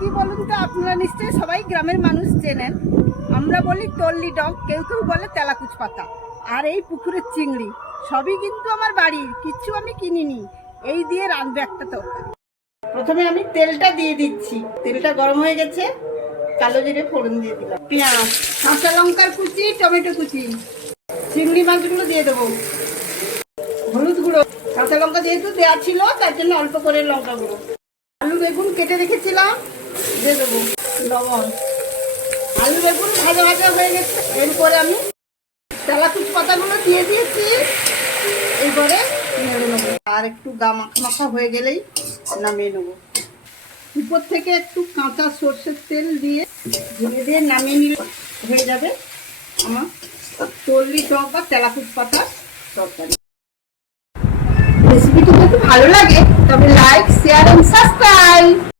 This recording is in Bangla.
কি বলুন তো, আপনারা নিশ্চয়ই সবাই গ্রামের মানুষ চেনেন। আমরা বলি তল্লি ডগ, কেউ কেউ বলে তেলাকুচ পাতা। আর এই পুকুরের চিংড়ি সবই কিন্তু আমার বাড়ির, কিচ্ছু আমি কিনিনি। এই দিয়ে রাঁধবো একটা তরকারি। প্রথমে আমি তেলটা দিয়ে দিচ্ছি, তেলটা গরম হয়ে গেছে। কালো জিরে ফোড়ন দিয়ে দিলাম, পেঁয়াজ, কাঁচা লঙ্কার কুচি, টমেটো কুচি, চিংড়ি মাছগুলো দিয়ে দেবো, হলুদ গুঁড়ো, কাঁচা লঙ্কা যেহেতু দেওয়া ছিল তার জন্য অল্প করে লঙ্কা গুঁড়ো, আলু বেগুন কেটে রেখেছিলাম দিয়ে দেবো, লবণ। আলু বেগুন ভাজা ভাজা হয়ে গেছে, এরপরে আমি তেলাকুচ পাতাগুলো দিয়ে দিয়েছি। এরপরে নেড়ে নেবো, আর একটু গা মাখা মাখা হয়ে গেলেই নামিয়ে নেবো। উপর থেকে একটু কাঁচা সর্ষের তেল দিয়ে ঝেড়ে দিয়ে নামিয়ে নিলে হয়ে যাবে আমার তল্লি টক বা তেলাকুচ পাতার তরকারি। রেসিপিটি যদি ভালো লাগে তবে লাইক, শেয়ার এবং সাবস্ক্রাইব।